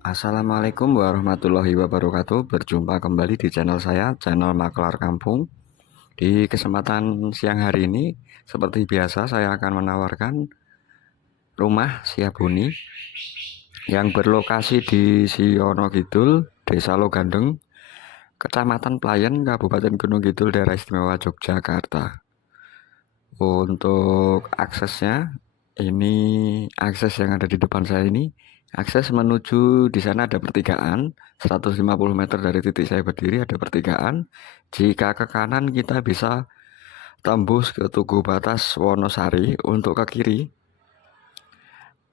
Assalamualaikum warahmatullahi wabarakatuh. Berjumpa kembali di channel saya, channel Makelar Kampung. Di kesempatan siang hari ini, seperti biasa saya akan menawarkan rumah siap huni yang berlokasi di Siono Kidul, Desa Logandeng, Kecamatan Playen, Kabupaten Gunung Kidul, Daerah Istimewa Yogyakarta. Untuk aksesnya, ini akses yang ada di depan saya ini. Akses menuju di sana ada pertigaan, 150 meter dari titik saya berdiri ada pertigaan. Jika ke kanan kita bisa tembus ke Tugu Batas Wonosari. Untuk ke kiri,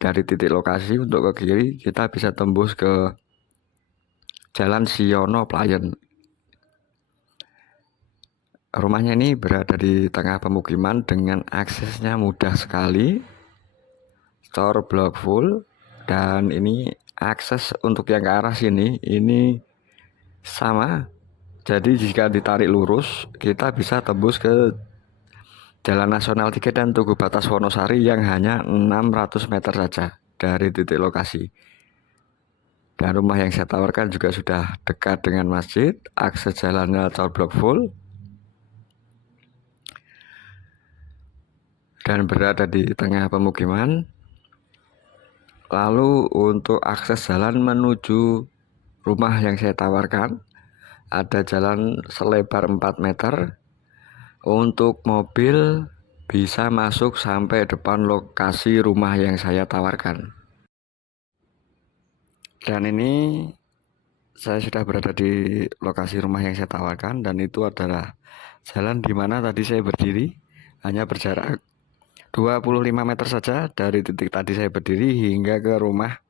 dari titik lokasi untuk ke kiri kita bisa tembus ke Jalan Siono Playen. Rumahnya ini berada di tengah pemukiman dengan aksesnya mudah sekali. Store blok full. Dan ini akses untuk yang ke arah sini ini sama, jadi jika ditarik lurus kita bisa tembus ke Jalan Nasional 3 dan Tugu Batas Wonosari yang hanya 600 meter saja dari titik lokasi. Dan rumah yang saya tawarkan juga sudah dekat dengan masjid, akses jalannya tol blok full dan berada di tengah pemukiman. Lalu untuk akses jalan menuju rumah yang saya tawarkan, ada jalan selebar 4 meter. Untuk mobil bisa masuk sampai depan lokasi rumah yang saya tawarkan. Dan ini saya sudah berada di lokasi rumah yang saya tawarkan, dan itu adalah jalan di mana tadi saya berdiri, hanya berjarak 25 meter saja dari titik tadi saya berdiri hingga ke rumah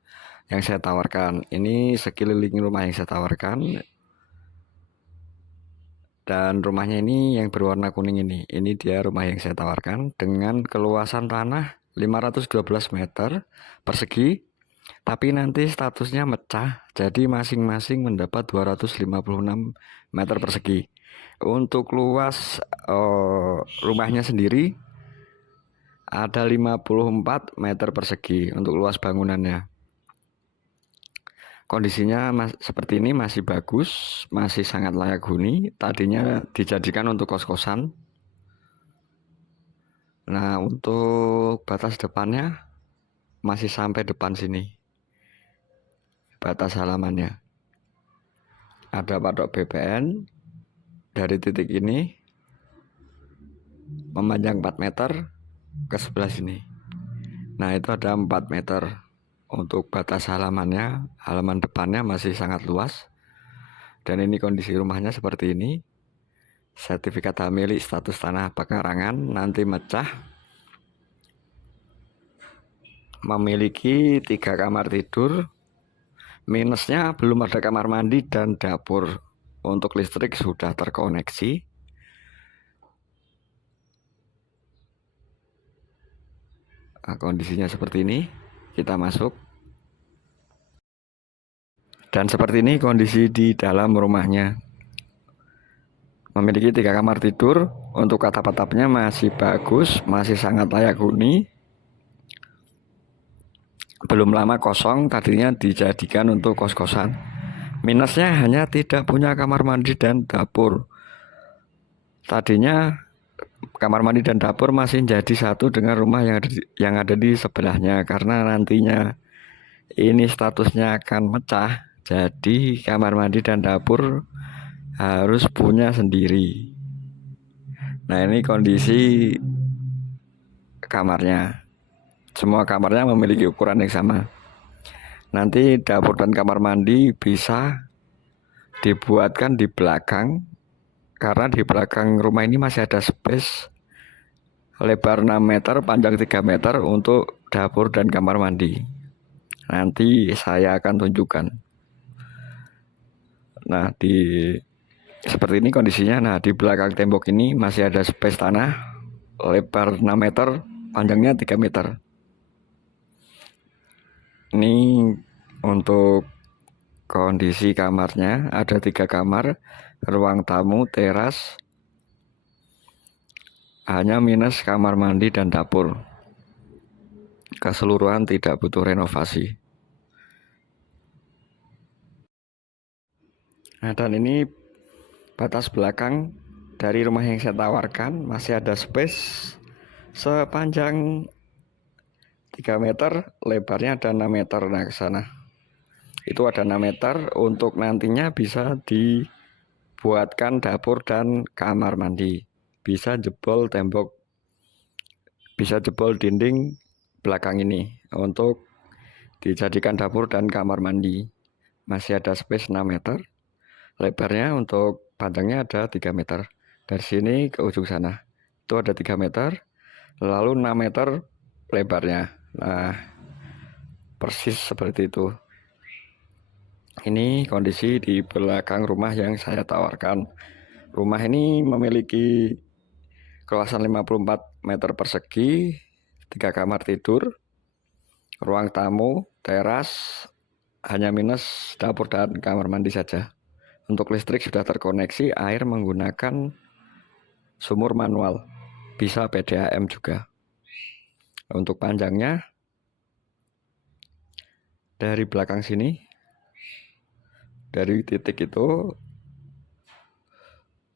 yang saya tawarkan. Ini sekeliling rumah yang saya tawarkan. Dan rumahnya ini yang berwarna kuning ini dia rumah yang saya tawarkan dengan keluasan tanah 512 meter persegi, tapi nanti statusnya mecah, jadi masing-masing mendapat 256 meter persegi. Untuk luas rumahnya sendiri ada 54 meter persegi untuk luas bangunannya. Kondisinya seperti ini masih bagus, masih sangat layak huni. Tadinya dijadikan untuk kos-kosan. Nah, untuk batas depannya masih sampai depan sini. Batas halamannya. Ada patok BPN dari titik ini memanjang 4 meter ke sebelah sini. Nah, itu ada 4 meter. Untuk batas halamannya, halaman depannya masih sangat luas. Dan ini kondisi rumahnya seperti ini. Sertifikat hak milik status tanah pekarangan, nanti mecah. Memiliki 3 kamar tidur. Minusnya belum ada kamar mandi dan dapur. Untuk listrik sudah terkoneksi. Nah, kondisinya seperti ini. Kita masuk. Dan seperti ini kondisi di dalam rumahnya. Memiliki 3 kamar tidur. Untuk atap-atapnya masih bagus, masih sangat layak huni. Belum lama kosong, tadinya dijadikan untuk kos-kosan. Minusnya hanya tidak punya kamar mandi dan dapur. Tadinya kamar mandi dan dapur masih jadi satu dengan rumah yang ada di sebelahnya, karena nantinya ini statusnya akan mecah, jadi kamar mandi dan dapur harus punya sendiri. Nah, ini kondisi kamarnya. Semua kamarnya memiliki ukuran yang sama. Nanti dapur dan kamar mandi bisa dibuatkan di belakang, karena di belakang rumah ini masih ada space lebar 6 meter, panjang 3 meter untuk dapur dan kamar mandi. Nanti saya akan tunjukkan. Nah, seperti ini kondisinya. Nah, di belakang tembok ini masih ada space tanah lebar 6 meter, panjangnya 3 meter. Ini untuk kondisi kamarnya, ada 3 kamar, ruang tamu, teras. Hanya minus kamar mandi dan dapur. Keseluruhan tidak butuh renovasi. Nah, dan ini batas belakang dari rumah yang saya tawarkan, masih ada space sepanjang 3 meter, lebarnya ada 6 meter. Nah, ke sana itu ada 6 meter untuk nantinya bisa dibuatkan dapur dan kamar mandi. Bisa jebol tembok, bisa jebol dinding belakang ini untuk dijadikan dapur dan kamar mandi. Masih ada space 6 meter. Lebarnya untuk panjangnya ada 3 meter. Dari sini ke ujung sana itu ada 3 meter, lalu 6 meter lebarnya. Nah, persis seperti itu. Ini kondisi di belakang rumah yang saya tawarkan. Rumah ini memiliki kawasan 54 meter persegi, 3 kamar tidur, ruang tamu, teras, hanya minus dapur dan kamar mandi saja. Untuk listrik sudah terkoneksi, air menggunakan sumur manual, bisa PDAM juga. Untuk panjangnya dari belakang sini, dari titik itu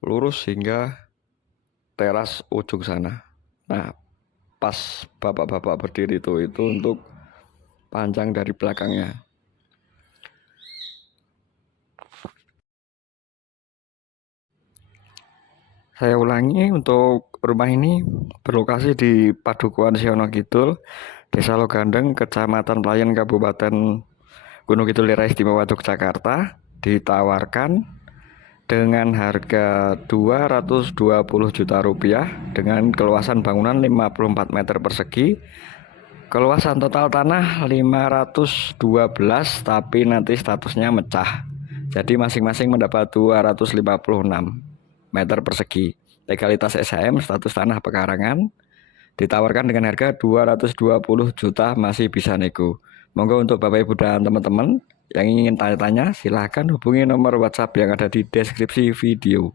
lurus hingga teras ujung sana. Nah, pas bapak-bapak berdiri itu untuk panjang dari belakangnya. Saya ulangi, untuk rumah ini berlokasi di Padukuhan Siono Kidul, Desa Logandeng, Kecamatan Pelayan, Kabupaten Gunung Kidul, Daerah Istimewa Yogyakarta, ditawarkan dengan harga 220 juta rupiah dengan keluasan bangunan 54 meter persegi, keluasan total tanah 512, tapi nanti statusnya mecah. Jadi masing-masing mendapat 256 meter persegi. Legalitas SHM, status tanah pekarangan, ditawarkan dengan harga 220 juta, masih bisa nego. Monggo untuk Bapak Ibu dan teman-teman yang ingin tanya-tanya, silahkan hubungi nomor WhatsApp yang ada di deskripsi video.